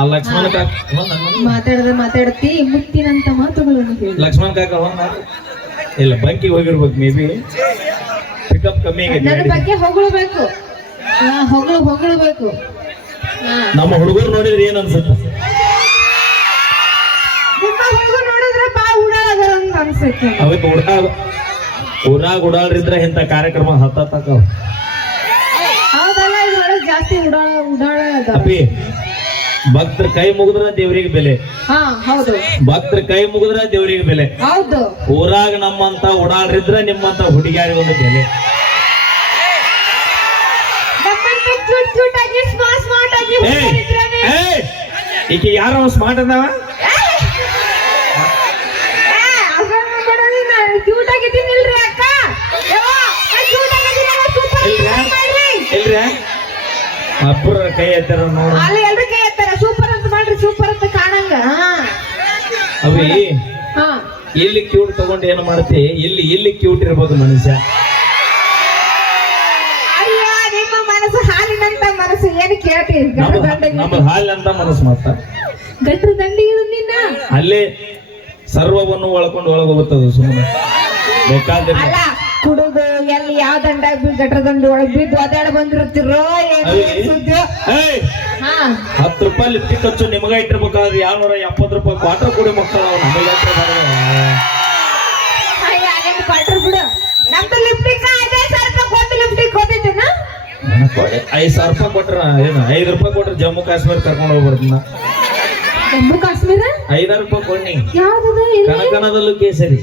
ಆ ಲಕ್ಷ್ಮಣ ಕಾಕ ಮಾತಾಡತಿ ಮುತ್ತಿನಂತ ಮಾತುಗಳನ್ನು ಹೇಳಿ. ಲಕ್ಷ್ಮಣ ಕಾಕ ಇಲ್ಲ ಬಂಕಿಗೆ ಹೋಗಿರ್ಬೇಕು ಮೇ ಬಿ ಪಿಕಪ್ ಕಮ್ಮಿ ನನ್ನ ಆಗೈತಿ ಬಗ್ಗೆ ಹೊಗಳಬೇಕು, ಹೊಗಳಬೇಕು. ನಮ್ಮ ಹುಡುಗರು ನೋಡಿದ್ರೆ ಏನ್ ಅನ್ಸುತ್ತೆ? ನಿಮ್ಮ ಹುಡುಗ ನೋಡಿದ್ರೆ ಬಾ ಉಡಾಳದಾರ ಅಂತ ಅನ್ಸುತ್ತೆ. ಅವಕ್ಕೆ ಊರಾಗ ಉಡಾಳ್ರಿದ್ರೆ ಇಂಥ ಕಾರ್ಯಕ್ರಮ ಹತ್ತಾಕ ಹೌದಲ್ಲ, ಇದ್ರೊಳಗೆ ಜಾಸ್ತಿ ಉಡಾಳ ಅದ. ಅಪ್ಪಿ ಭಕ್ತರ ಕೈ ಮುಗಿದ್ರ ದೇವ್ರಿಗೆ ಬೆಲೆ. ಹಾ ಹೌದು, ಭಕ್ತರ ಕೈ ಮುಗಿದ್ರ ದೇವ್ರಿಗೆ ಬೆಲೆ. ಹೌದು. ಊರಾಗ ನಮ್ಮಂತ ಉಡಾಳ್ರಿದ್ರ ನಿಮ್ಮಂತ ಹುಡುಗಿಯಾರಿಗೆ ಒಂದು ಬೆಲೆ. ನಮ್ಮಂತ ಕ್ಯೂಟ್ ಆಗಿ ಸ್ಮಾರ್ಟ್ ಆಗಿ ಹುಡುಗರಿದ್ರೇನೆ. ಈಕೆ ಯಾರೋ ಸ್ಮಾರ್ಟ್ ಅದಾವ? ಕ್ಯೂಟ್ ಆಗಿದ್ದೀನಿಲ್ರಿ ಅಕ್ಕ, ಕ್ಯೂಟ್ ಆಗಿದ್ದೀನಲ್ಲ, ಸೂಪರ್ ಇಲ್ರಿ ಅಪ್ಪರ ಕೈ ಎತ್ತಾರ ನೋಡು. ಅಲ್ಲಿ ಎಲ್ರು ಕೈ ಎತ್ತಾರ, ಸೂಪರ್ ಅಂತ ಮಾಡ್ರಿ, ಸೂಪರ್ ಅಂತ ಕಾಣಂಗ. ಅವಿ ಹಾ ಇಲ್ಲಿ ಕ್ಯೂಟ್ ತಗೊಂಡು ಏನು ಮಾಡ್ತಿ? ಇಲ್ಲಿ ಕ್ಯೂಟ್ ಇರ್ಬೋದು ಮನುಷ್ಯ. ಅಯ್ಯ, ನಿಮ್ಮ ಮನಸ್ಸು ಹಾಲಿನಂತ ಮನಸ್ಸು, ಏನು ಕೇಳ್ತಿ? ನಮ್ಮ ಹಾಲಿನಂತ ಮನಸ್ಸು ಮಾತ್ರ ಗಟ್ರ ದಂಡಿಗೆ ನಿನ್ನ ಅಲ್ಲೇ ಸರ್ವವನ್ನು ಒಳಕೊಂಡು ಒಳಗೋಗುತ್ತದೆ. ಸುಮ್ಮನೆ ಬೇಕಾದ್ರೆ ಅಲ್ಲ, ಕುಡುದು ಎಲ್ಲಿ ಯಾವ ದಂಡ ಗಟ್ರ ದಂಡಿ ಒಳಗ್ ಬಿದ್ದು ಅದಾಡ ಬಂದಿರುತ್ತಿರೋ ಏನು? ಹಾ 10 ರೂಪಾಯಿ ಲಿಫ್ಟಿ ಖರ್ಚು ನಿಮಗ ಇಟ್ಟಿರ್ಬೇಕಾದ್ರೆ 270 ರೂಪಾಯಿ ಕ್ವಾರ್ಟರ್ ಕೊಡಿ ಮಕ್ಕಳು ನಮಗೆ ಕ್ವಾರ್ಟರ್ ಬಿಡು. ನಮ್ದು ಲಿಫ್ಟಿಗೆ 5,000 ರೂಪಾಯಿ ಕೊಟ್ಟು ಲಿಫ್ಟಿಗೆ ಹೋಗಿದ್ದೇನ? 5,000 ರೂಪಾಯಿ ಕೊಟ್ರ ಏನು 5 ರೂಪಾಯಿ ಕೊಟ್ರೆ ಜಮ್ಮು ಕಾಶ್ಮೀರ ಕರ್ಕೊಂಡು ಹೋಗ್ಬರ್ತೀನ. ಜಮ್ಮು ಕಾಶ್ಮೀರ 5,000 ರೂಪಾಯಿ ಕೊಡ್ನಿ. ಯಾವ್ದದು? ಕನಕನದಲ್ಲೂ ಕೇಸರಿ.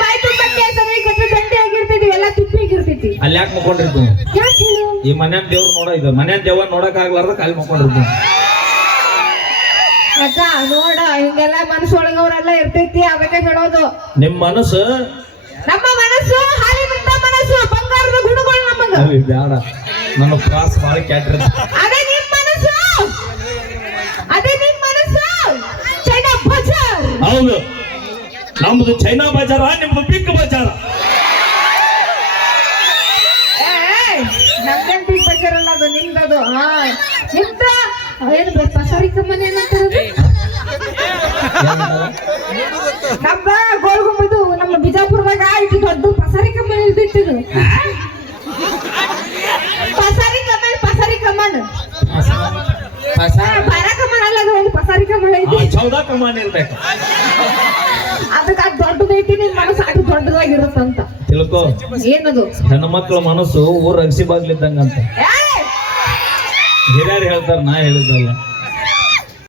ಬಾಯಿ ತುಂಬ ಕೇಸರಿ ಗಟ್ರ ದಂಡಿ ಆಗಿರ್ತೈತಿ, ಎಲ್ಲ ತುಪ್ಪಿಗಿರ್ತೈತಿ. ಅಲ್ಲಿ ಯಾಕೆ ಮಕ್ಕೊಂಡಿರ್ತೀವಿ? ಯಾಕೆ ಹೇಳು? ಈ ಮನ್ಯಾನ ದೇವ್ರು ನೋಡ ಇದು ಮನ್ಯಾನ ದೇವ್ರ ನೋಡಕ್ ಆಗ್ಲಾರ್ದ ಕಾಲಿ ಮಕ್ಕೊಂಡಿರ್ತೀವಿ. ಅಕ್ಕ ನೋಡ, ಹಿಂಗೆಲ್ಲ ಮನಸ್ಸು ಒಳಗವ್ರೆಲ್ಲ ಇರ್ತೈತಿ, ಅದಕ್ಕೆ ಹೇಳೋದು. ನಿಮ್ ಮನಸ್ಸು ನಮ್ಮ ಮನಸ್ಸು ಹಾಲಿನಂತ ಮನಸ್ಸು, ಬಂಗಾರದ ಗುಣಗಳು ನಮಗ. ಬ್ಯಾಡ, ನನ್ನ ಪ್ರಾಸ್ ಬಾಳ ಕ್ಯಾಟ್ರಿ. ಅದೇ ನಿಮ್ ಮನಸ್ಸು, ಚೈನಾ ಬಜಾರ್. ಹೌದು, ನಮ್ದು ಚೈನಾ ಬಜಾರ, ನಿಮ್ದು ಬಿಗ್ ಬಜಾರ. ನಮ್ದೇನ್ ಬಿಗ್ ಬಜಾರ್ ಅಲ್ಲ, ಅದು ನಿಮ್ದದು. ಹಾ ನಿಮ್ದ ಏನು ಪಸಾರಿಕ ಮನೆ ಏನಂತಾರದು? ನಮ್ಮ ಗೋಲ್ಗುಂಬದು ನಮ್ಮ ಬಿಜಾಪುರದಾಗ ಇಟ್ಟು ದೊಡ್ಡ ಪಸಾರಿಕ ಮನೆ ಇದ್ದಿಟ್ಟಿದು. ಪಸಾರಿ ಕಮಾನ್ ಬಾರ ಕಮಾನ್ ಅಲ್ಲ, ಅದು ಒಂದು ಪಸಾರಿಕ ಮನೆ ಐತಿ. 14 ಕಮಾನ್ ಇರ್ಬೇಕು. ಅದಕ್ಕೆ ಅದು ದೊಡ್ಡದೈತಿ, ನಿನ್ ಮನಸ್ಸು ಅಷ್ಟು ದೊಡ್ಡದಾಗಿರುತ್ತಂತ ತಿಳ್ಕೊ. ಏನದು? ಹೆಣ್ಣು ಮಕ್ಕಳ ಮನಸ್ಸು ಊರ್ ಅಗಸಿ ಬಾಗ್ಲಿದ್ದಂಗಂತ ಹಿರಿಯರು ಹೇಳ್ತಾರ, ನಾ ಹೇಳಿದ್ದಲ್ಲ.